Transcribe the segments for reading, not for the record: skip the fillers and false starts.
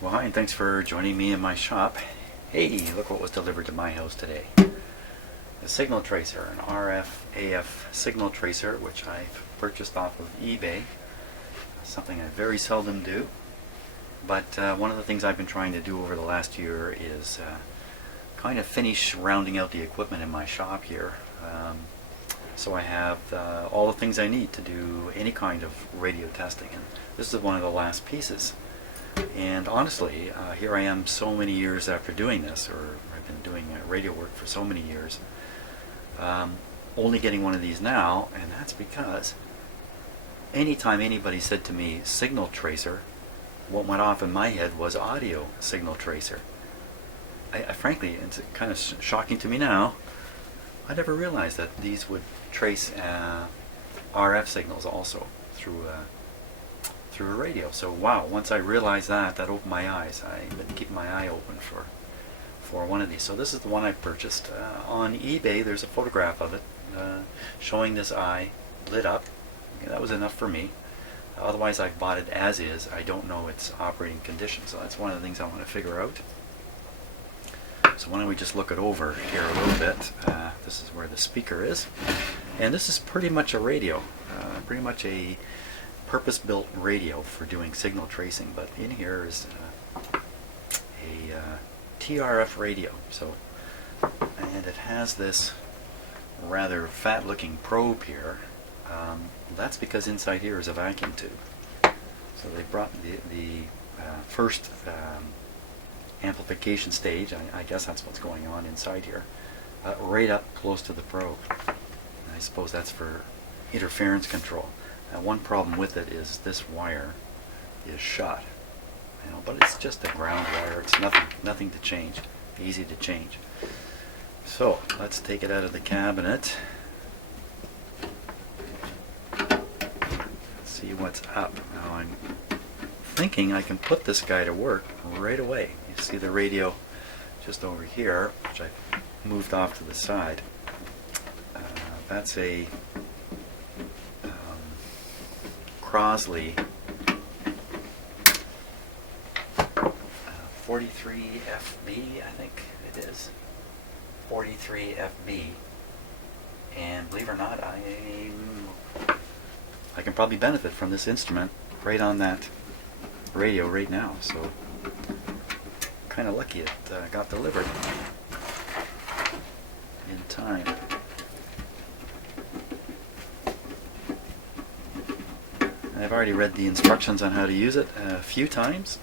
Well, hi, and thanks for joining me in my shop. Hey, look what was delivered to my house today. A signal tracer, an RF AF signal tracer, which I've purchased off of eBay. Something I very seldom do. But one of the things I've been trying to do over the last year is kind of finish rounding out the equipment in my shop here. So I have all the things I need to do any kind of radio testing, and this is one of the last pieces. And honestly, here I am so many years after doing this, or I've been doing radio work for so many years, only getting one of these now, and that's because anytime anybody said to me signal tracer, what went off in my head was audio signal tracer. I frankly, it's kind of shocking to me now, I never realized that these would trace RF signals also through a radio. So wow, once I realized that opened my eyes. I've been keeping my eye open for one of these. So this is the one I purchased. On eBay there's a photograph of it showing this eye lit up. Okay, that was enough for me. Otherwise I've bought it as is. I don't know its operating condition, so that's one of the things I want to figure out. So why don't we just look it over here a little bit. This is where the speaker is, and this is pretty much a radio, pretty much a purpose-built radio for doing signal tracing. But in here is a TRF radio. So, and it has this rather fat-looking probe here. That's because inside here is a vacuum tube. So they brought the first amplification stage, I guess that's what's going on inside here, right up close to the probe. And I suppose that's for interference control. One problem with it is this wire is shot, but it's just a ground wire. It's nothing to change, easy to change. So let's take it out of the cabinet. Let's see what's up. Now I'm thinking I can put this guy to work right away. You see the radio just over here, which I've moved off to the side. That's a Crosley 43FB, I think it is. 43FB. And believe it or not, I can probably benefit from this instrument right on that radio right now. So kind of lucky it got delivered in time. I've already read the instructions on how to use it a few times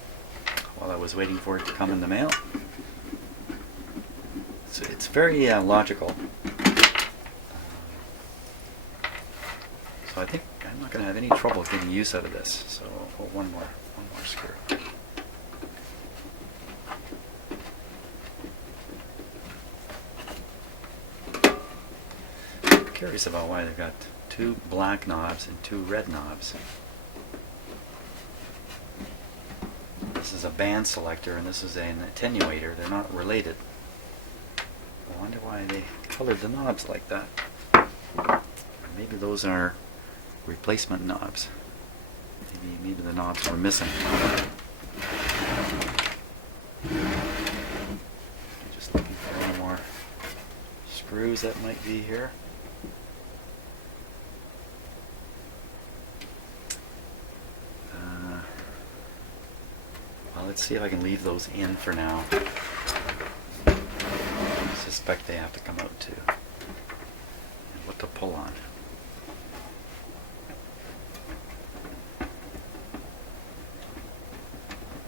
while I was waiting for it to come in the mail. So it's very logical. So I think I'm not going to have any trouble getting use out of this. So I'll put one more screw. I'm curious about why they've got two black knobs and two red knobs. This is a band selector and this is an attenuator. They're not related. I wonder why they colored the knobs like that. Maybe those are replacement knobs. Maybe the knobs were missing. Just looking for any more screws that might be here. Let's see if I can leave those in for now. I suspect they have to come out too. And what to pull on.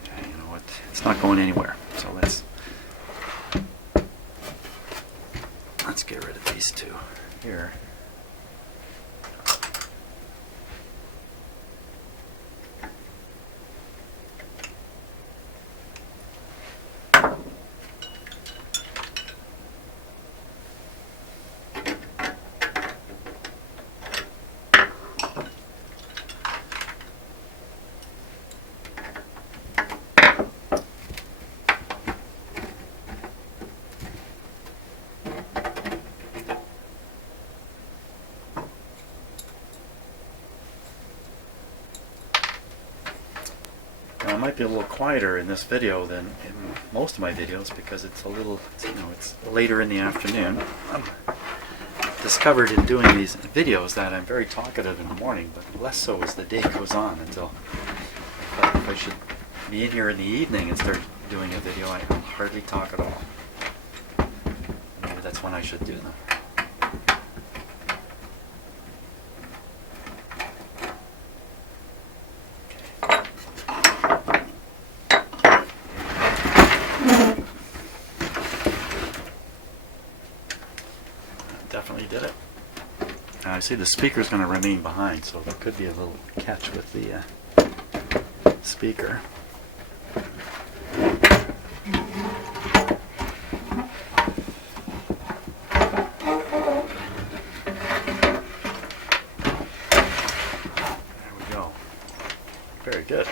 Okay, you know what? It's not going anywhere. So let's get rid of these two here. Now, it might be a little quieter in this video than in most of my videos because it's a little, it's later in the afternoon. I've discovered in doing these videos that I'm very talkative in the morning, but less so as the day goes on until if I should be in here in the evening and start doing a video, I hardly talk at all. Maybe that's when I should do them. Definitely did it. Now I see the speaker's going to remain behind, so there could be a little catch with the speaker. There we go. Very good.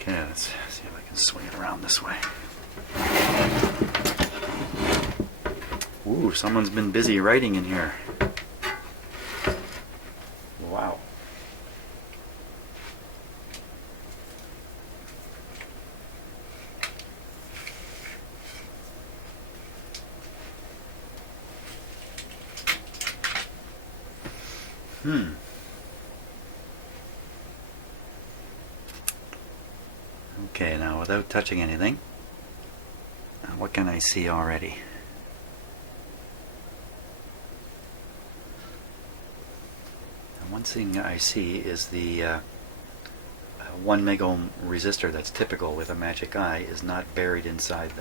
Okay, let's see if I can swing it around this way. Ooh, someone's been busy writing in here. Wow. Okay, now without touching anything, what can I see already? And one thing I see is the 1 megohm resistor that's typical with a magic eye is not buried inside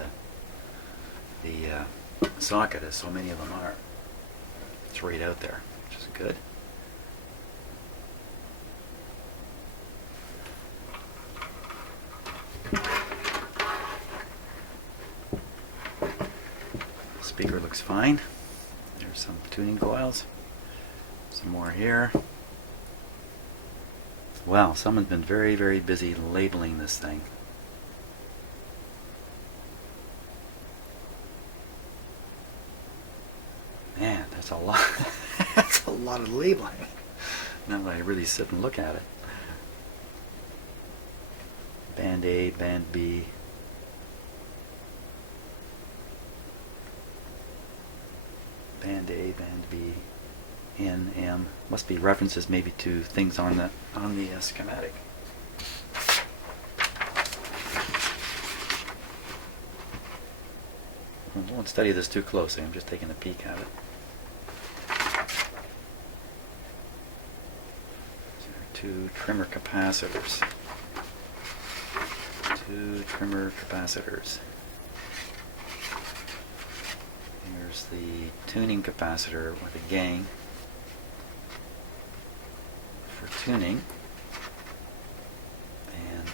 the socket as so many of them are. It's right out there, which is good. Speaker looks fine. There's some tuning coils. Some more here. Wow, someone's been very, very busy labeling this thing. Man, that's a lot. That's a lot of labeling. Now that I really sit and look at it. Band A, band B. Band A, band B, N, M. Must be references maybe to things on the schematic. I won't study this too closely. I'm just taking a peek at it. So there are 2 trimmer capacitors. 2 trimmer capacitors. Here's the tuning capacitor with a gain for tuning, and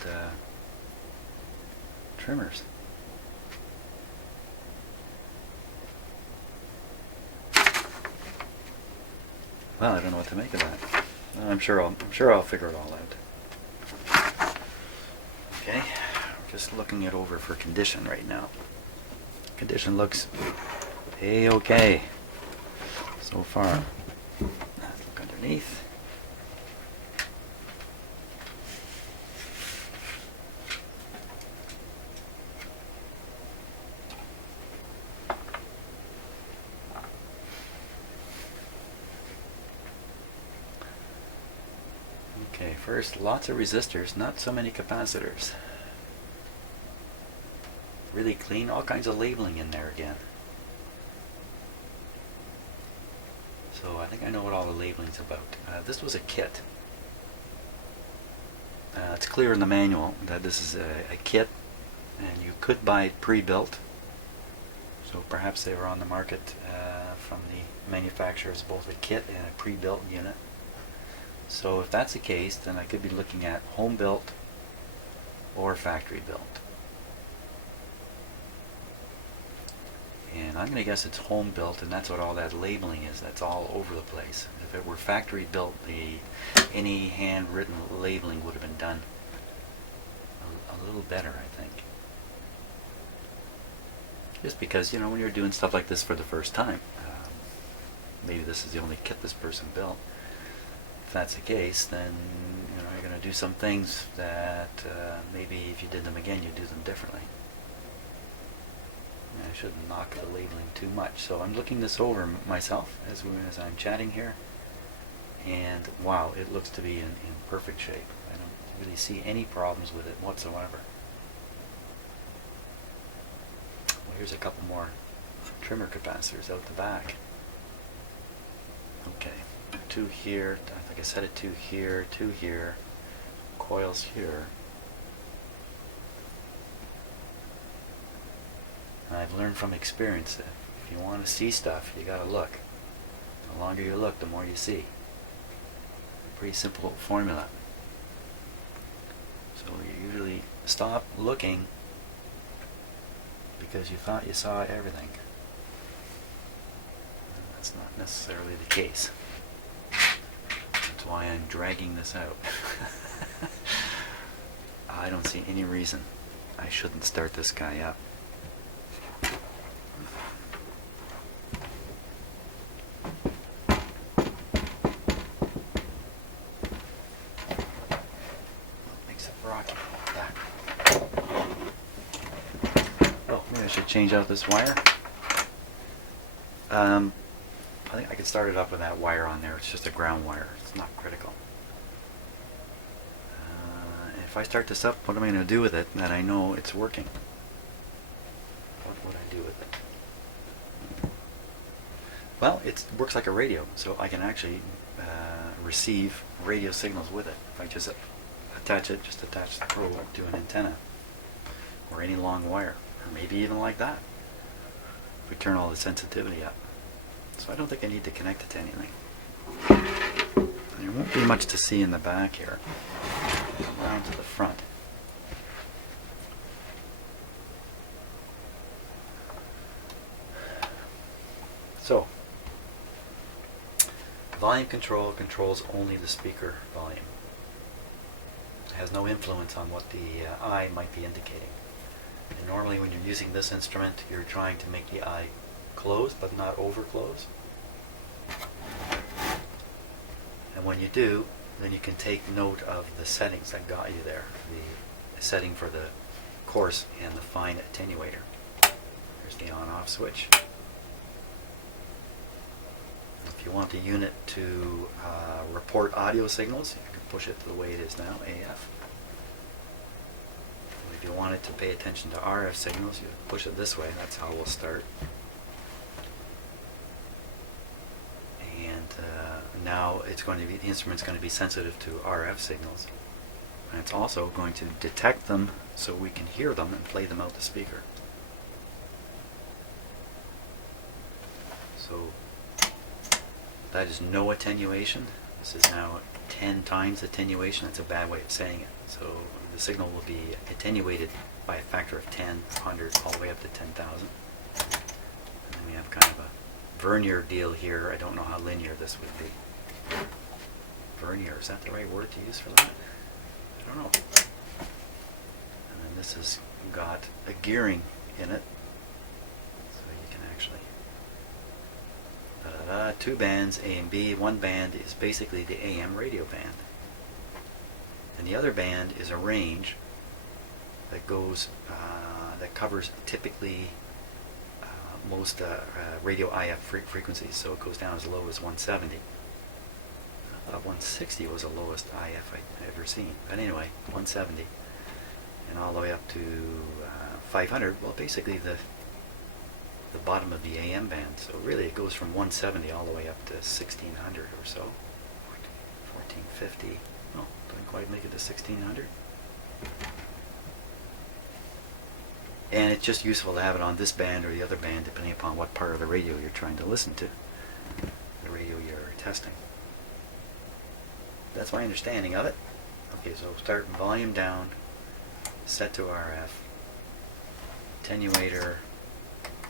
trimmers. Well, I don't know what to make of that. I'm sure I'll figure it all out. Okay, we're just looking it over for condition right now. Condition looks A-okay so far. Look underneath. Okay, first, lots of resistors, not so many capacitors. Really clean, all kinds of labeling in there again. So I think I know what all the labeling's about. This was a kit. It's clear in the manual that this is a kit, and you could buy it pre-built. So perhaps they were on the market from the manufacturers, both a kit and a pre-built unit. So if that's the case, then I could be looking at home built or factory built. And I'm going to guess it's home built, and that's what all that labeling is. That's all over the place. If it were factory built, any handwritten labeling would have been done a little better, I think. Just because, you know, when you're doing stuff like this for the first time, maybe this is the only kit this person built. If that's the case, then you're going to do some things that maybe if you did them again, you'd do them differently. I shouldn't knock the labeling too much. So I'm looking this over myself as I'm chatting here, and wow, it looks to be in perfect shape. I don't really see any problems with it whatsoever. Well, here's a couple more trimmer capacitors out the back. Okay, 2 here, I think I set it 2 here, 2 here, coils here. And I've learned from experience that if you want to see stuff, you gotta look. The longer you look, the more you see. Pretty simple formula. So you usually stop looking because you thought you saw everything. That's not necessarily the case. That's why I'm dragging this out. I don't see any reason I shouldn't start this guy up. Makes it rocky. Oh, maybe I should change out this wire. I think I could start it up with that wire on there. It's just a ground wire. It's not critical. If I start this up, what am I going to do with it that I know it's working? What would I do with it? Well, it works like a radio, so I can actually receive radio signals with it. If I just attach the probe to an antenna or any long wire, or maybe even like that. If we turn all the sensitivity up. So I don't think I need to connect it to anything. There won't be much to see in the back here. Around to the front. So, volume control controls only the speaker volume. It has no influence on what the eye might be indicating. And normally when you're using this instrument, you're trying to make the eye close but not over close. And when you do, then you can take note of the settings that got you there. The setting for the coarse and the fine attenuator. There's the on-off switch. If you want the unit to report audio signals, you can push it to the way it is now, AF. If you want it to pay attention to RF signals, you push it this way. That's how we'll start. And now the instrument's going to be sensitive to RF signals. And it's also going to detect them so we can hear them and play them out the speaker. So that is no attenuation. This is now 10 times attenuation. That's a bad way of saying it. So the signal will be attenuated by a factor of 10, 100, all the way up to 10,000. And then we have kind of a vernier deal here. I don't know how linear this would be. Vernier, is that the right word to use for that? I don't know. And then this has got a gearing in it. So you can actually... 2 bands, A and B. One band is basically the AM radio band. And the other band is a range that goes, that covers typically most radio IF frequencies. So it goes down as low as 170. 160 was the lowest IF I've ever seen. But anyway, 170. And all the way up to 500. Well, basically the bottom of the AM band. So really it goes from 170 all the way up to 1600 or so. 1450. No, doesn't quite make it to 1600. And it's just useful to have it on this band or the other band depending upon what part of the radio you're trying to listen to. The radio you're testing. That's my understanding of it. Okay, so start volume down, set to RF, attenuator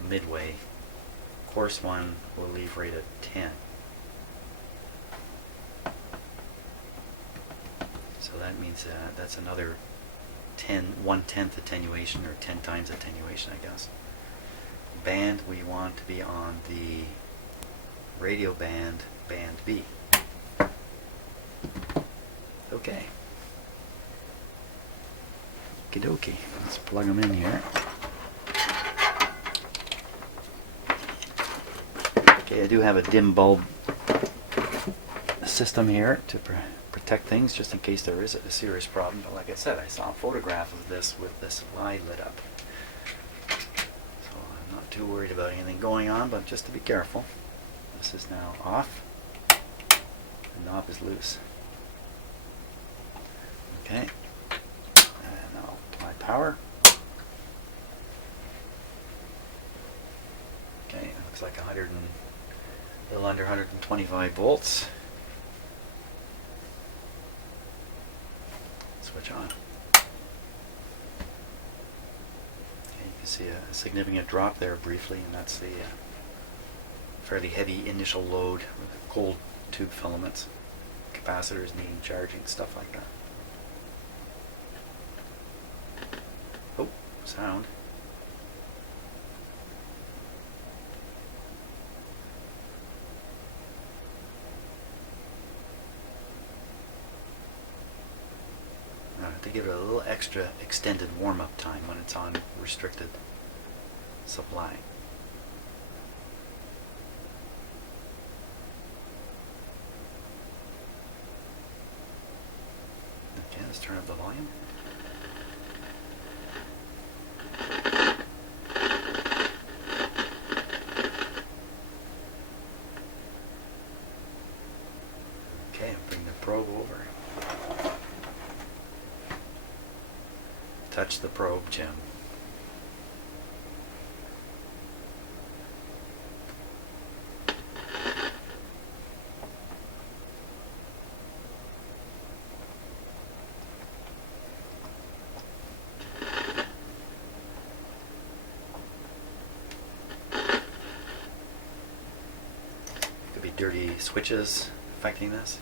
midway, coarse one we'll leave right at 10. So that means that's another 1/10 attenuation, or 10 times attenuation, I guess. Band we want to be on the radio band, band B. Okay. Okie dokie. Let's plug them in here. Okay, I do have a dim bulb system here to protect things just in case there is a serious problem. But like I said, I saw a photograph of this with this light lit up. So I'm not too worried about anything going on, but just to be careful. This is now off. The knob is loose. Okay. And I'll apply power. Okay, it looks like a little under 125 volts. Switch on. Okay, you can see a significant drop there briefly, and that's the fairly heavy initial load with the cold tube filaments, capacitors needing charging, stuff like that. Oh, sound. To give it a little extra extended warm-up time when it's on restricted supply. Okay, let's turn up the volume. Okay, bring the probe over. Touch the probe, Jim. Could be dirty switches affecting this.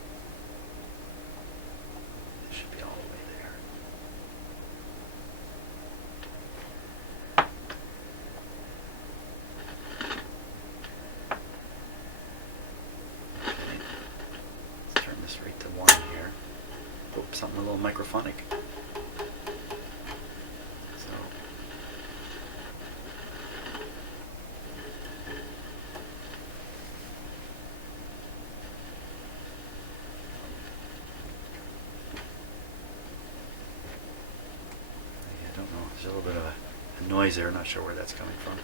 It should be all the way there. Right to 1 here. Oh, something a little microphonic. So I don't know. There's a little bit of a noise there. Not sure where that's coming from.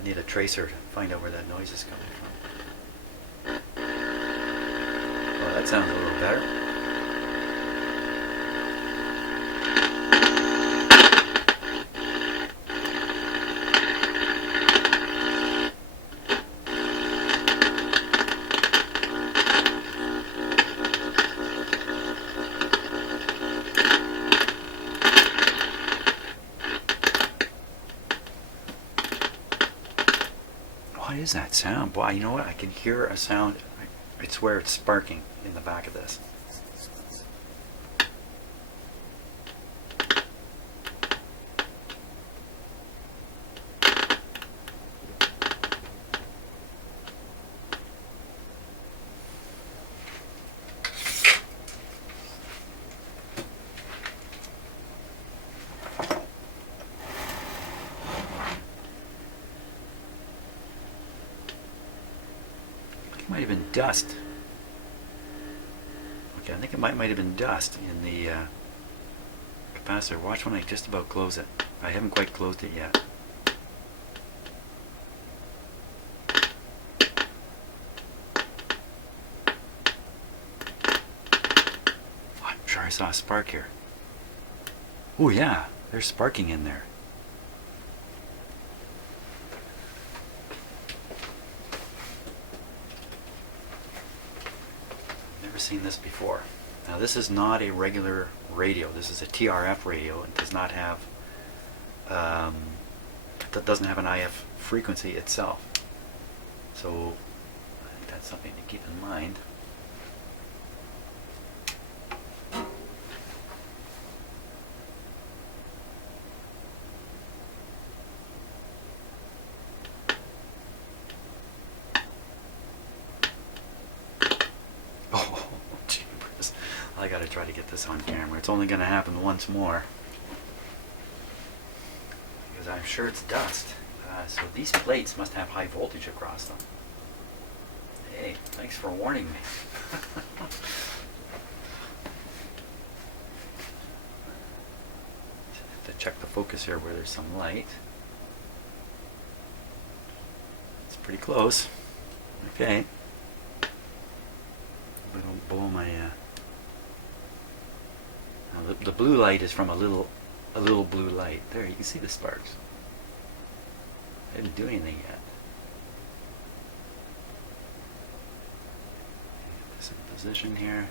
I need a tracer to find out where that noise is coming from. That sounds a little better. What is that sound? Boy, you know what? I can hear a sound. I swear it's sparking in the back of this. It might have been dust. Okay, I think it might have been dust in the capacitor. Watch when I just about close it. I haven't quite closed it yet. I'm sure I saw a spark here. Oh yeah, there's sparking in there. Seen this before. Now this is not a regular radio. This is a TRF radio. It does not have that doesn't have an IF frequency itself. So I think that's something to keep in mind. I gotta try to get this on camera. It's only gonna happen once more, because I'm sure it's dust. So these plates must have high voltage across them. Hey, thanks for warning me. To check the focus here where there's some light. It's pretty close. Okay. Below my now the blue light is from a little blue light. There, you can see the sparks. I didn't do anything yet. Get this in position here.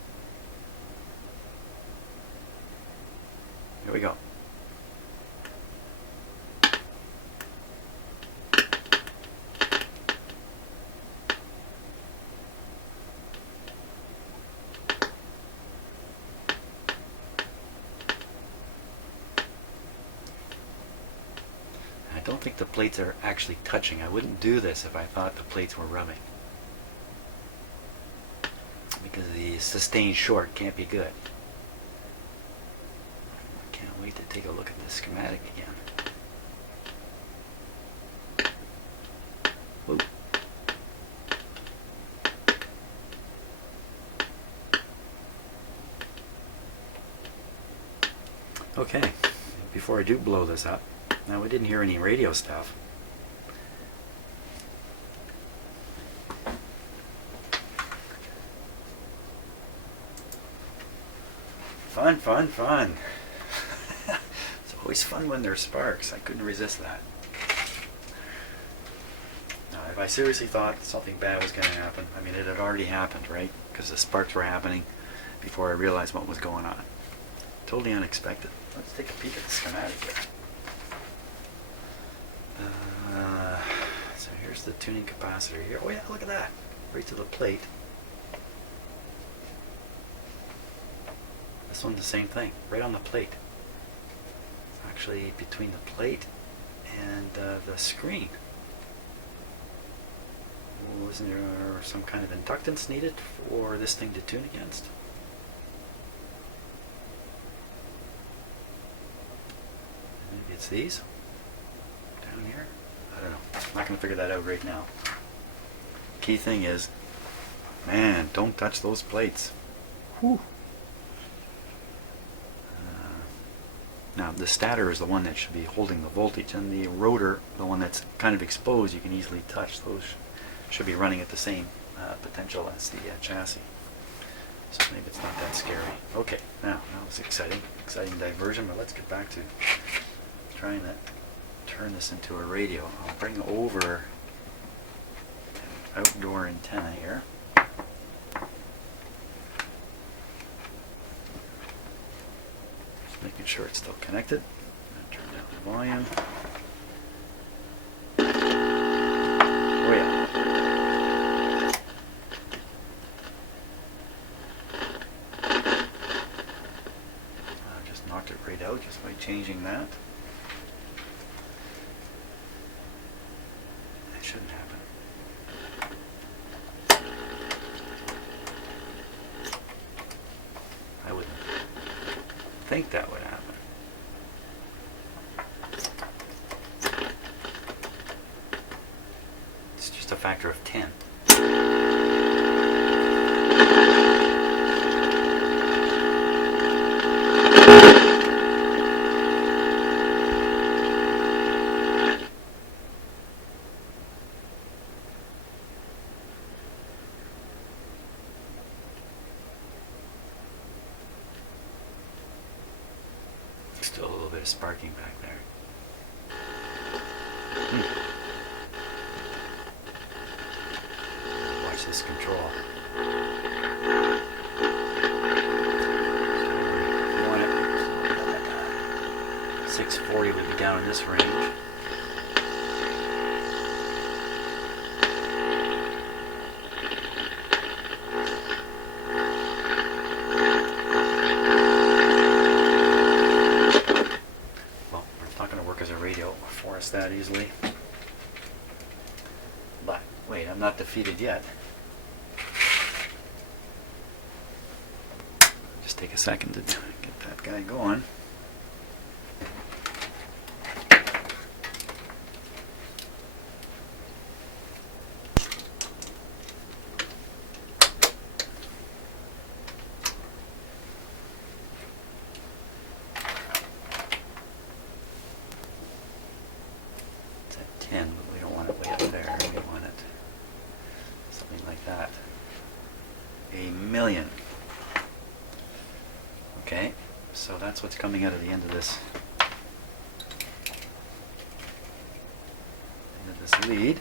Here we go. I don't think the plates are actually touching. I wouldn't do this if I thought the plates were rubbing, because the sustained short can't be good. I can't wait to take a look at this schematic again. Whoa. Okay, before I do blow this up, now we didn't hear any radio stuff. Fun, fun, fun. It's always fun when there's sparks. I couldn't resist that. Now, if I seriously thought something bad was going to happen, I mean, it had already happened, right? Because the sparks were happening before I realized what was going on. Totally unexpected. Let's take a peek at the schematic here. So here's the tuning capacitor here. Oh yeah, look at that. Right to the plate. This one's the same thing. Right on the plate. It's actually between the plate and the screen. Wasn't there some kind of inductance needed for this thing to tune against? Maybe it's these down here. I don't know. I'm not going to figure that out right now. Key thing is, man, don't touch those plates. Whew. Now the stator is the one that should be holding the voltage, and the rotor, the one that's kind of exposed, you can easily touch. Those should be running at the same potential as the chassis. So maybe it's not that scary. Okay, now that was exciting diversion, but let's get back to trying to turn this into a radio. I'll bring over an outdoor antenna here. Just making sure it's still connected. Turn down the volume. Oh yeah. I just knocked it right out just by changing that. Shouldn't happen. I wouldn't think that would happen. It's just a factor of 10. Still a little bit of sparking back there. Watch this control. 640 would be down in this range. That easily. But wait, I'm not defeated yet. I'm just just take a second to get that guy going. It's at 10, but we don't want it way up there. We want it something like that. 1,000,000. Okay, so that's what's coming out of the end of this lead.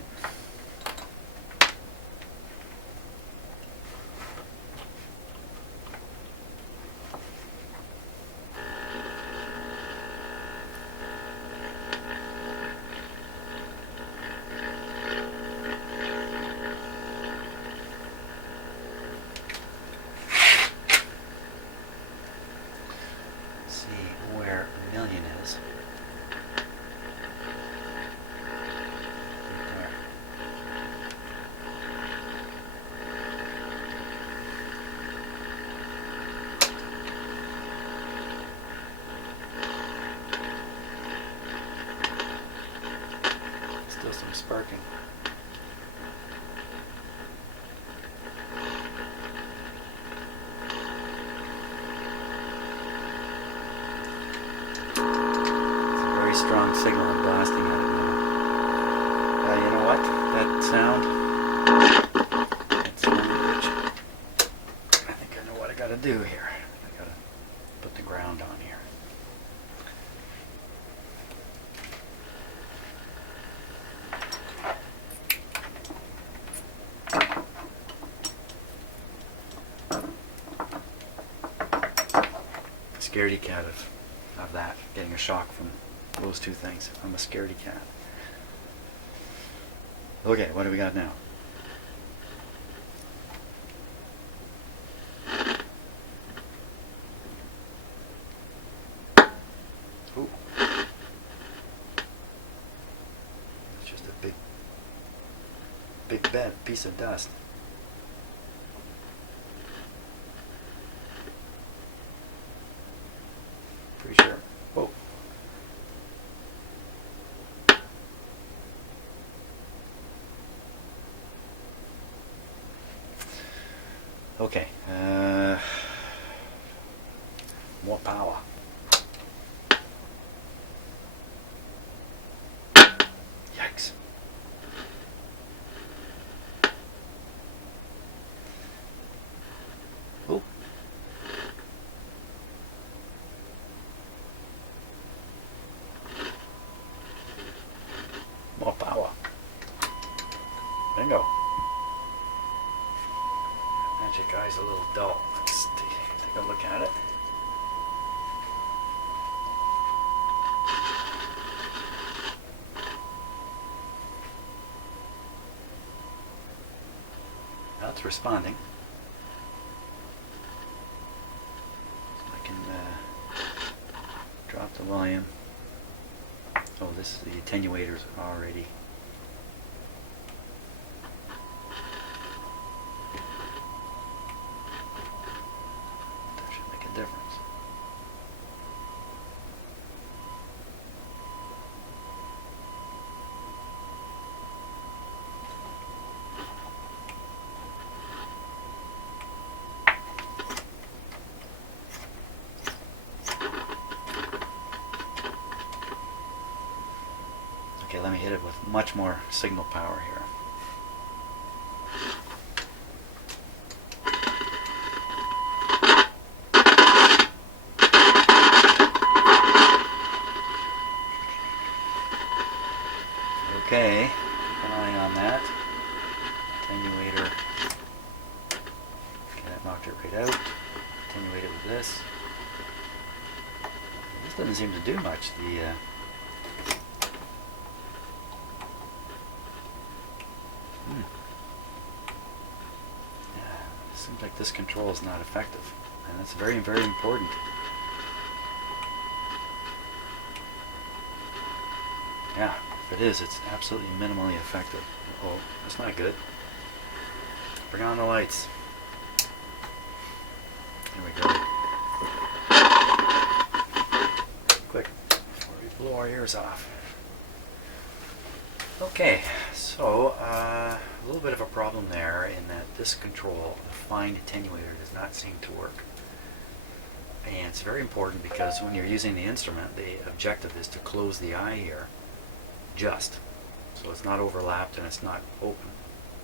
Where 1,000,000 is. Right there. Still some sparking. Strong signal and blasting at it now. You know what? That sound, I think I know what I gotta do here. I gotta put the ground on here. Scaredy cat of that, getting a shock from those two things. I'm a scaredy cat. Okay, what do we got now? Ooh. It's just a big bad piece of dust. Pretty sure. Whoa. Okay, more power. Yikes. Oh. More power. Bingo. Magic eye's a little dull. Let's take a look at it. Now it's responding. I can drop the volume. Oh, this the attenuators already. Difference. Okay, let me hit it with much more signal power here. Okay, keep an eye on that. Attenuator. Okay, that knocked it right out. Attenuate it with this. This doesn't seem to do much. The seems like this control is not effective, and that's very, very important. Yeah, if it is, it's absolutely minimally effective. Oh, that's not good. Bring on the lights. There we go. 4 years off. Okay, so a little bit of a problem there in that this control, the fine attenuator, does not seem to work. And it's very important because when you're using the instrument, the objective is to close the eye here just. So it's not overlapped and it's not open.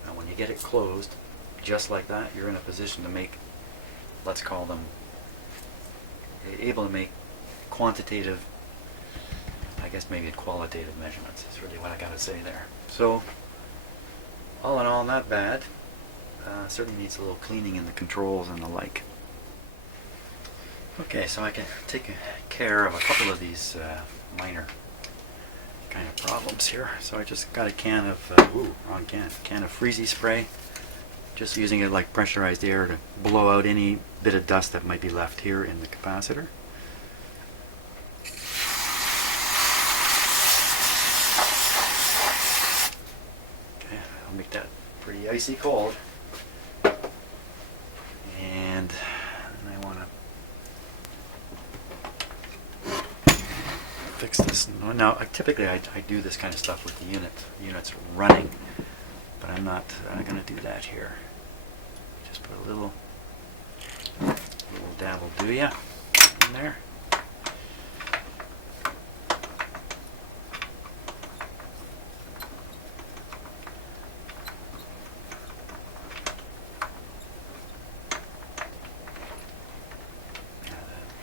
Now when you get it closed, just like that, you're in a position to make, let's call them, able to make quantitative, I guess maybe qualitative measurements is really what I gotta say there. So, all in all, not bad. Certainly needs a little cleaning in the controls and the like. Okay, so I can take care of a couple of these minor kind of problems here. So I just got a can of, can of Freezy spray. Just using it like pressurized air to blow out any bit of dust that might be left here in the capacitor. I'll make that pretty icy cold, and I want to fix this. Now, typically I do this kind of stuff with the units running, but I'm not going to do that here. Just put a little dab will do ya in there.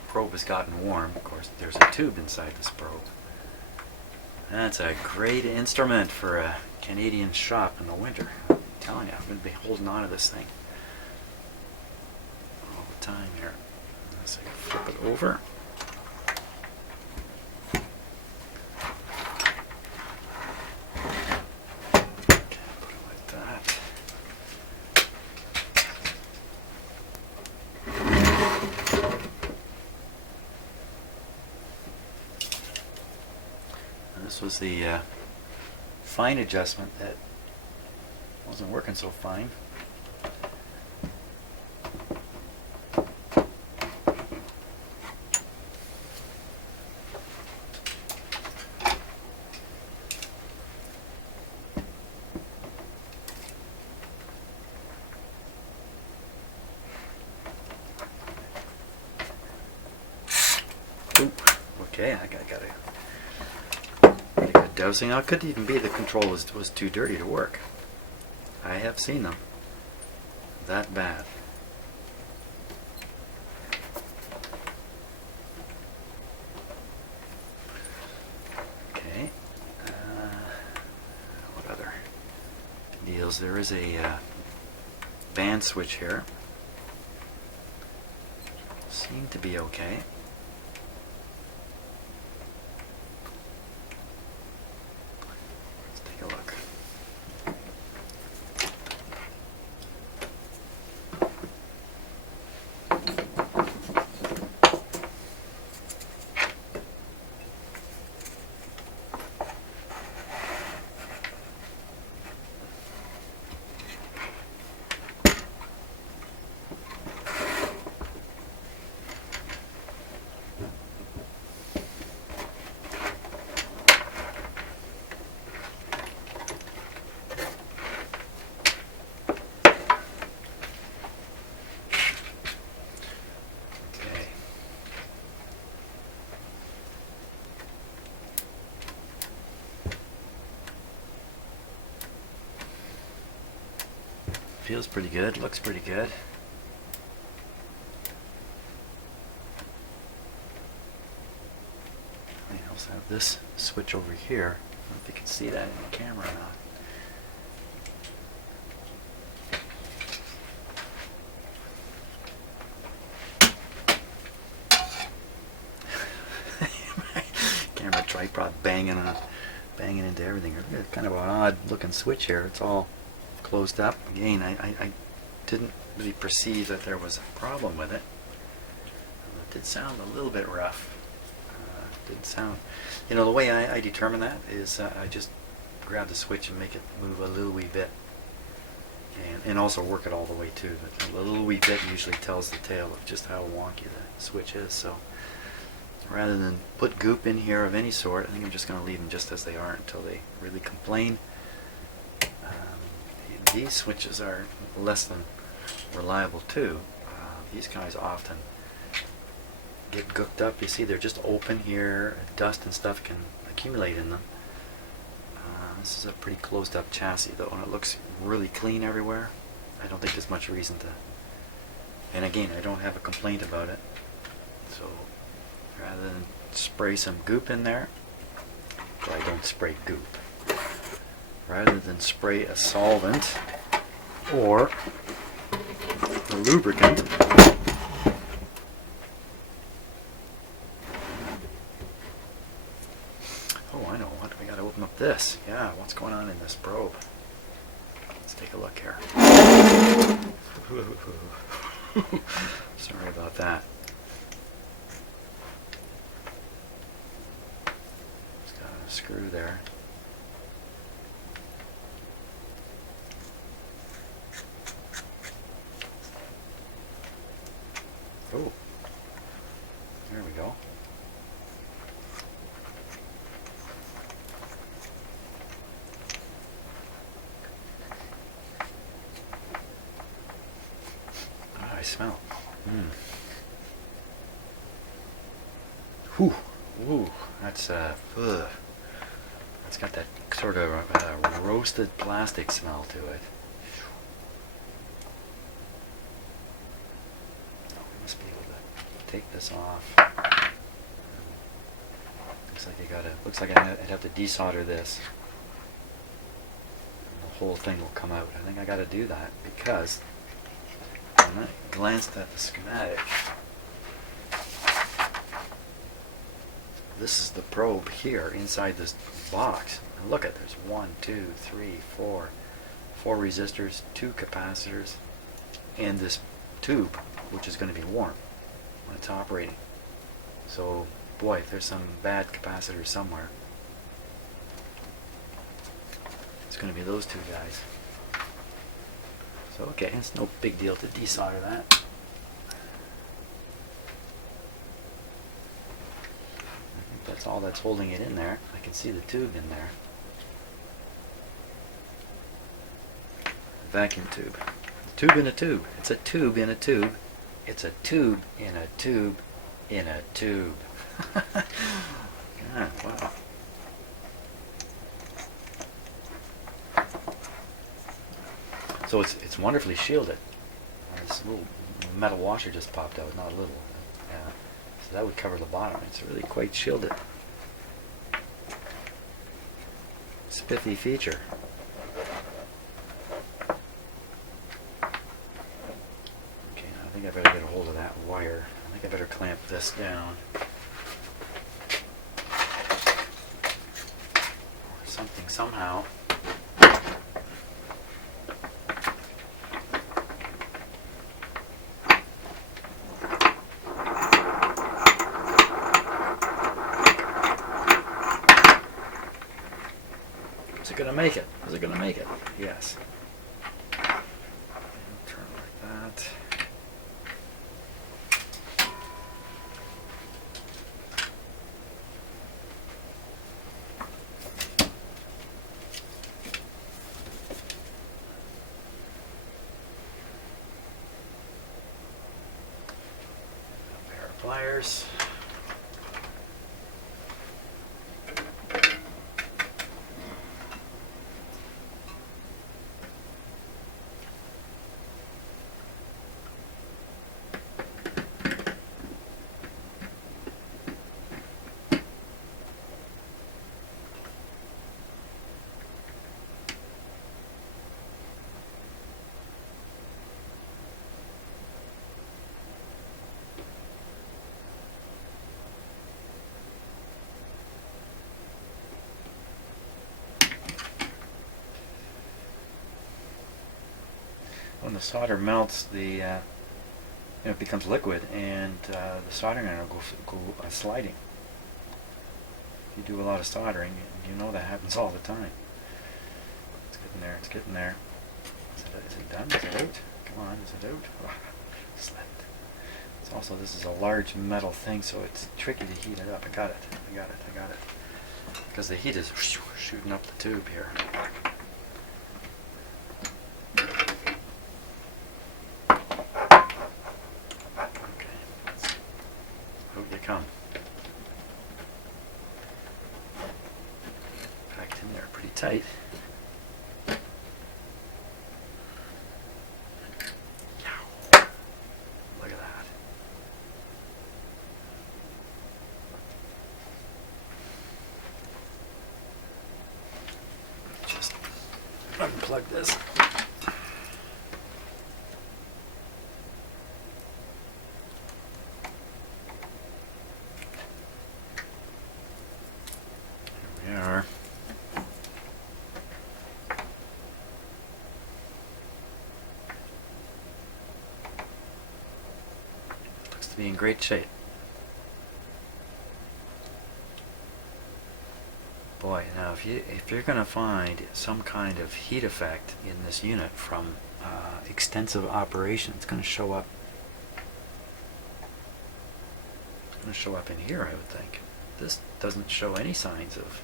Probe has gotten warm. Of course, there's a tube inside this probe. That's a great instrument for a Canadian shop in the winter. I'm telling you, I'm going to be holding on to this thing all the time here. So flip it over. Okay, put it like that. This was the fine adjustment that wasn't working so fine. Oop. Okay, I got it. Pretty good dosing. Now, it could even be the control was too dirty to work. I have seen them that bad. Okay. What other deals? There is a band switch here. Seem to be okay. Feels pretty good, looks pretty good. I also have this switch over here. I don't know if you can see that in the camera or not. Camera tripod banging into everything. It's kind of an odd looking switch here. It's all closed up. Again, I didn't really perceive that there was a problem with it. It did sound a little bit rough. Didn't sound, the way I determine that is I just grab the switch and make it move a little wee bit, and also work it all the way too. But a little wee bit usually tells the tale of just how wonky the switch is. So rather than put goop in here of any sort, I think I'm just going to leave them just as they are until they really complain. These switches are less than reliable too. These guys often get gooked up. You see they're just open here. Dust and stuff can accumulate in them. This is a pretty closed up chassis though, and it looks really clean everywhere. I don't think there's much reason to, and again, I don't have a complaint about it. So rather than spray some goop in there, so I don't spray goop. Rather than spray a solvent or a lubricant, oh, I know what, we gotta open up this. Yeah, what's going on in this probe? Let's take a look here. Sorry about that. Just got a screw there. Oh, there we go. Ah, I smell. Whew. Ooh, that's it's got that sort of roasted plastic smell to it. Must be able to take this off. Looks like looks like I'd have to desolder this. The whole thing will come out. I think I got to do that because when I glanced at the schematic, this is the probe here inside this box. And look at, there's 1, 2, 3, 4 resistors, 2 capacitors, and this tube, which is going to be warm when it's operating. So, boy, if there's some bad capacitor somewhere, it's going to be those 2 guys. So, okay, it's no big deal to desolder that. I think that's all that's holding it in there. I can see the tube in there. Vacuum tube. Tube in a tube. It's a tube in a tube. It's a tube in a tube in a tube. Yeah, wow. So it's wonderfully shielded. This little metal washer just popped out, not a little. Yeah. So that would cover the bottom. It's really quite shielded. Spiffy feature. Okay, now I think I better get a hold of that wire. I think I better clamp this down. Or something, somehow. Is it going to make it? Is it going to make it? Yes. Turn like that. A pair of pliers. When the solder melts, it becomes liquid, and the soldering iron will go sliding. If you do a lot of soldering, you know that happens all the time. It's getting there. It's getting there. Is it done? Is it out? Come on, is it out? Oh, slipped. Also, this is a large metal thing, so it's tricky to heat it up. I got it. Because the heat is shooting up the tube here. Okay. Out you come. Packed in there pretty tight. Look at that. Just unplug this. Here we are. Looks to be in great shape. Boy, now if you're going to find some kind of heat effect in this unit from extensive operation, it's going to show up. It's going to show up in here, I would think. This doesn't show any signs of.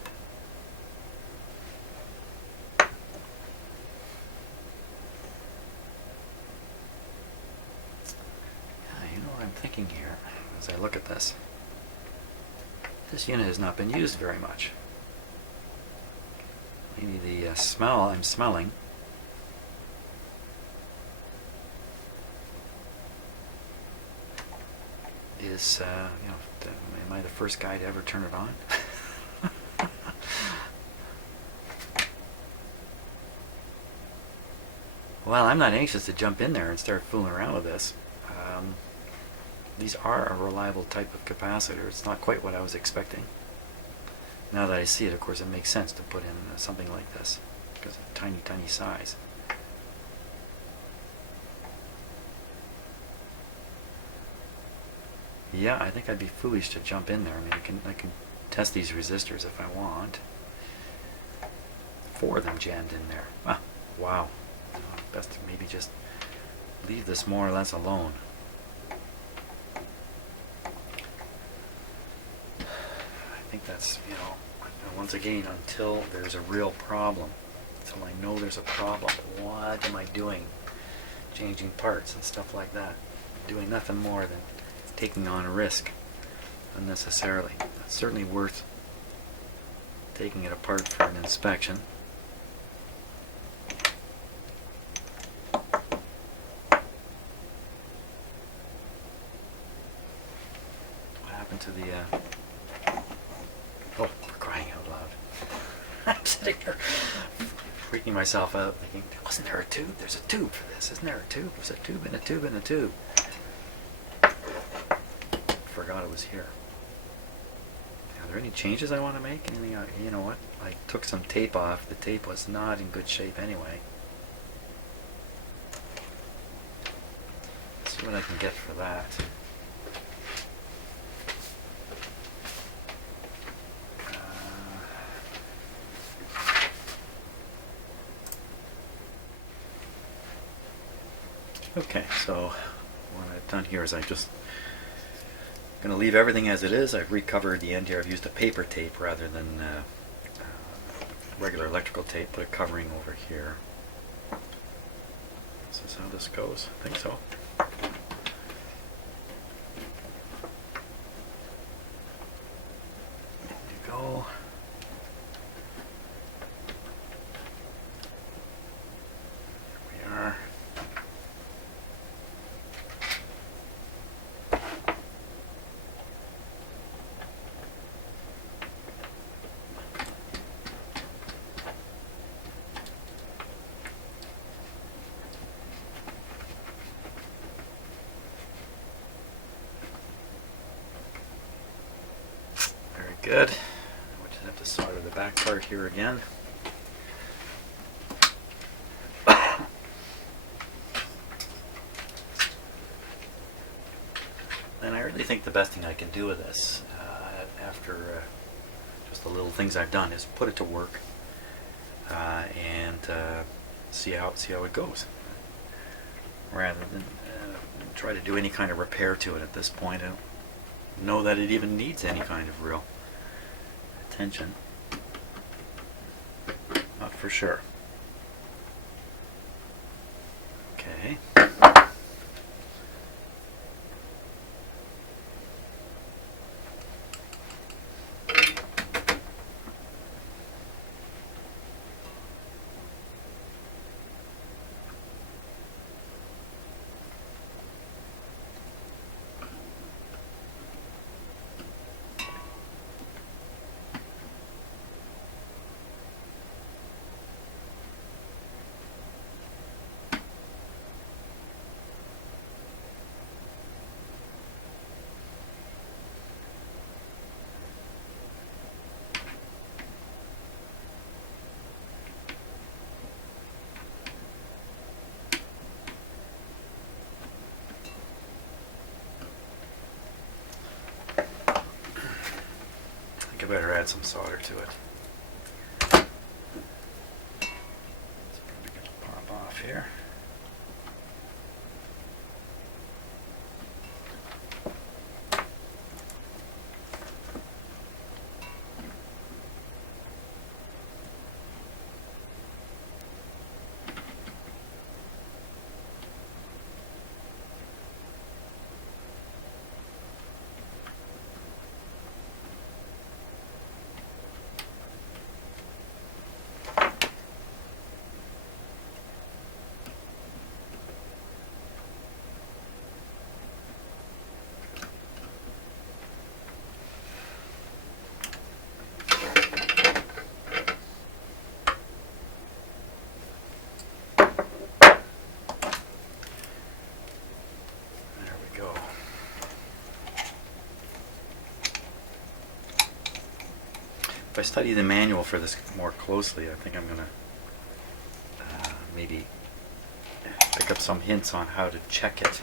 You know what I'm thinking here as I look at this. This unit has not been used very much. Maybe the smell I'm smelling is, am I the first guy to ever turn it on? Well, I'm not anxious to jump in there and start fooling around with this. These are a reliable type of capacitor. It's not quite what I was expecting. Now that I see it, of course, it makes sense to put in something like this because of the tiny, tiny size. Yeah, I think I'd be foolish to jump in there. I mean, I can test these resistors if I want. 4 of them jammed in there. Ah, wow. Best to maybe just leave this more or less alone. I think that's, once again, until there's a real problem, until I know there's a problem, what am I doing? Changing parts and stuff like that. Doing nothing more than taking on a risk unnecessarily. It's certainly worth taking it apart for an inspection. What happened to the oh, for crying out loud. I'm sitting here freaking myself out thinking, wasn't there a tube? There's a tube for this. Isn't there a tube? There's a tube and a tube and a tube. Forgot it was here. Are there any changes I want to make? Anything? You know what? I took some tape off. The tape was not in good shape anyway. Let's see what I can get for that. Okay, so what I've done here is I'm just going to leave everything as it is. I've recovered the end here. I've used a paper tape rather than regular electrical tape. Put a covering over here. This is how this goes. I think so. There you go. There we are. Good. We just have to solder the back part here again. And I really think the best thing I can do with this, after just the little things I've done, is put it to work and see how it goes, rather than try to do any kind of repair to it at this point. I don't know that it even needs any kind of real attention. Not for sure. Okay. I better add some solder to it. It's probably going to pop off here. If I study the manual for this more closely, I think I'm going to maybe pick up some hints on how to check it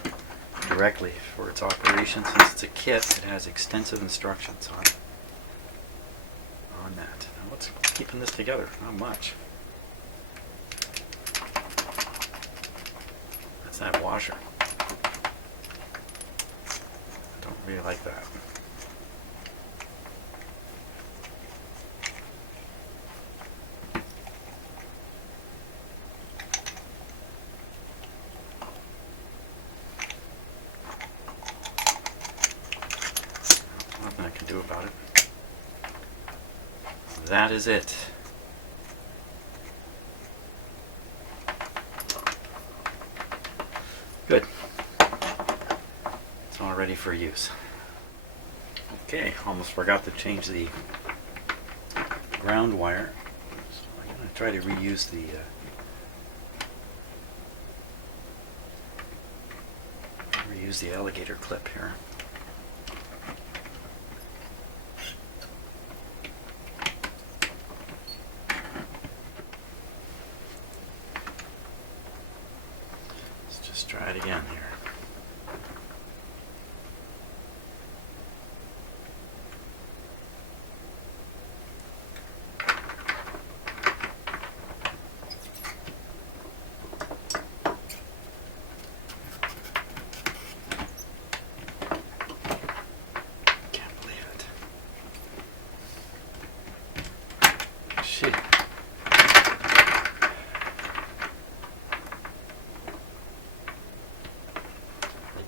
directly for its operation. Since it's a kit, it has extensive instructions on that. Now what's keeping this together? Not much. That's that washer. I don't really like that. Do about it. That is it. Good. It's all ready for use. Okay, almost forgot to change the ground wire. So I'm going to try to reuse the alligator clip here. Try it again here. Can't believe it. Shit.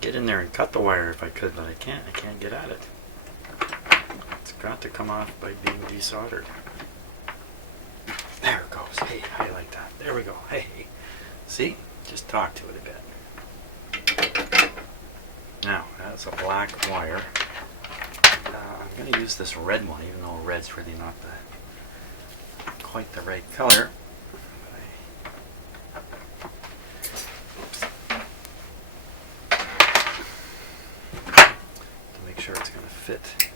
Get in there and cut the wire if I could, but I can't get at it. It's got to come off by being desoldered. There it goes. Hey, how do you like that? There we go. Hey, see? Just talk to it a bit. Now, that's a black wire. I'm going to use this red one, even though red's really not quite the right color. Sure it's going to fit.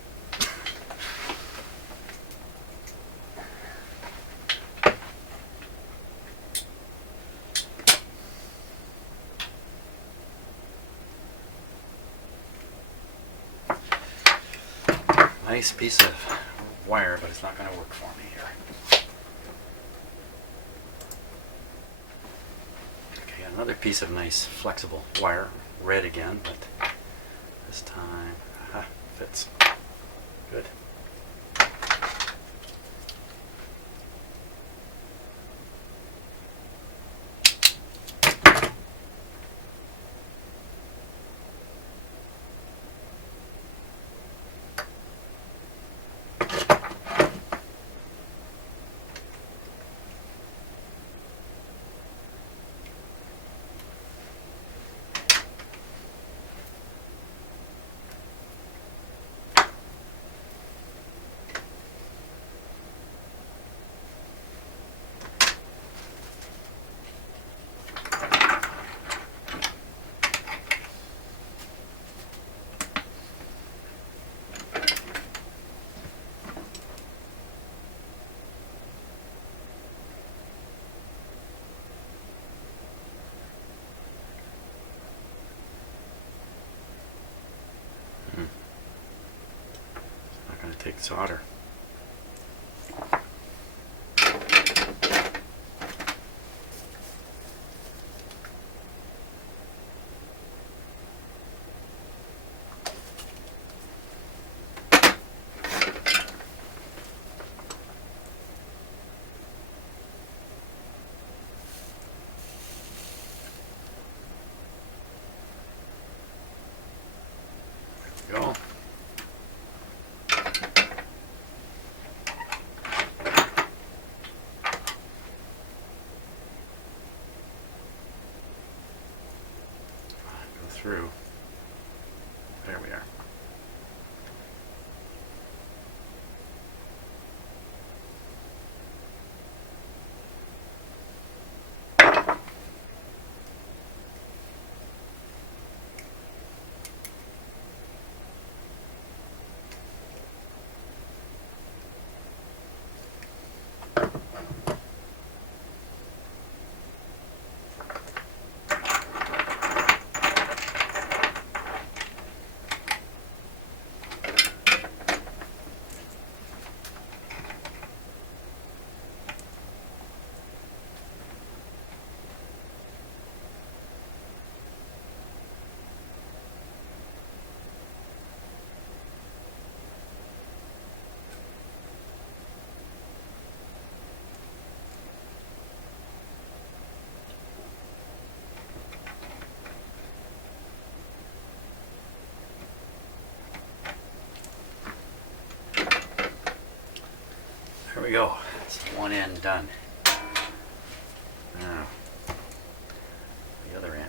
Nice piece of wire, but it's not going to work for me here. Okay, another piece of nice flexible wire. red again, but this time, fits. Good. Not going to take solder. Go. Go through. There we are. There we go. That's one end done. Now, the other end.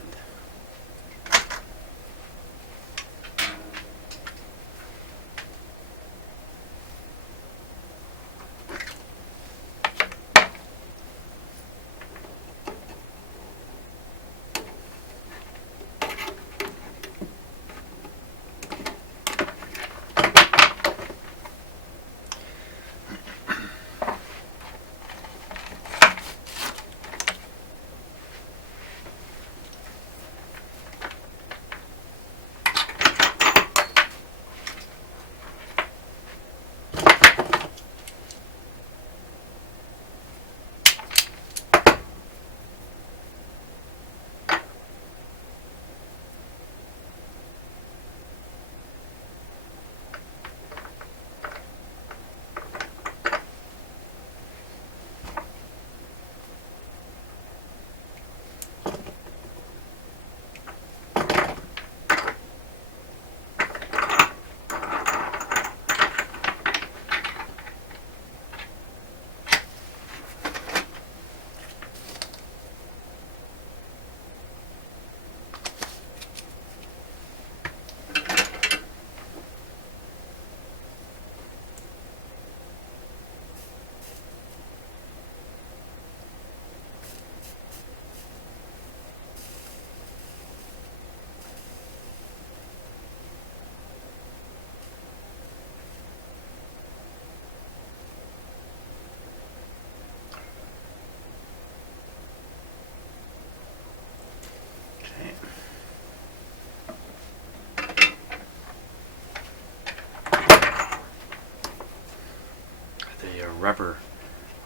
Rubber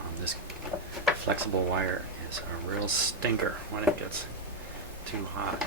on this flexible wire is a real stinker when it gets too hot.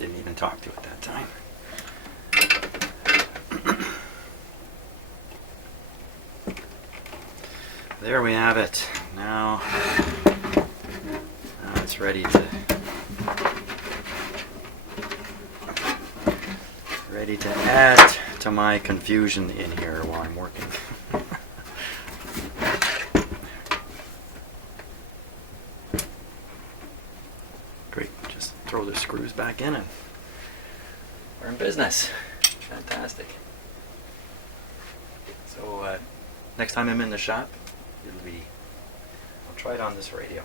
didn't even talk to at that time. There we have it. Now it's ready to add to my confusion in here while I'm working. Great, just throw the screws back in and we're in business. Fantastic. So next time I'm in the shop, I'll try it on this radio.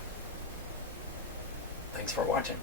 Thanks for watching.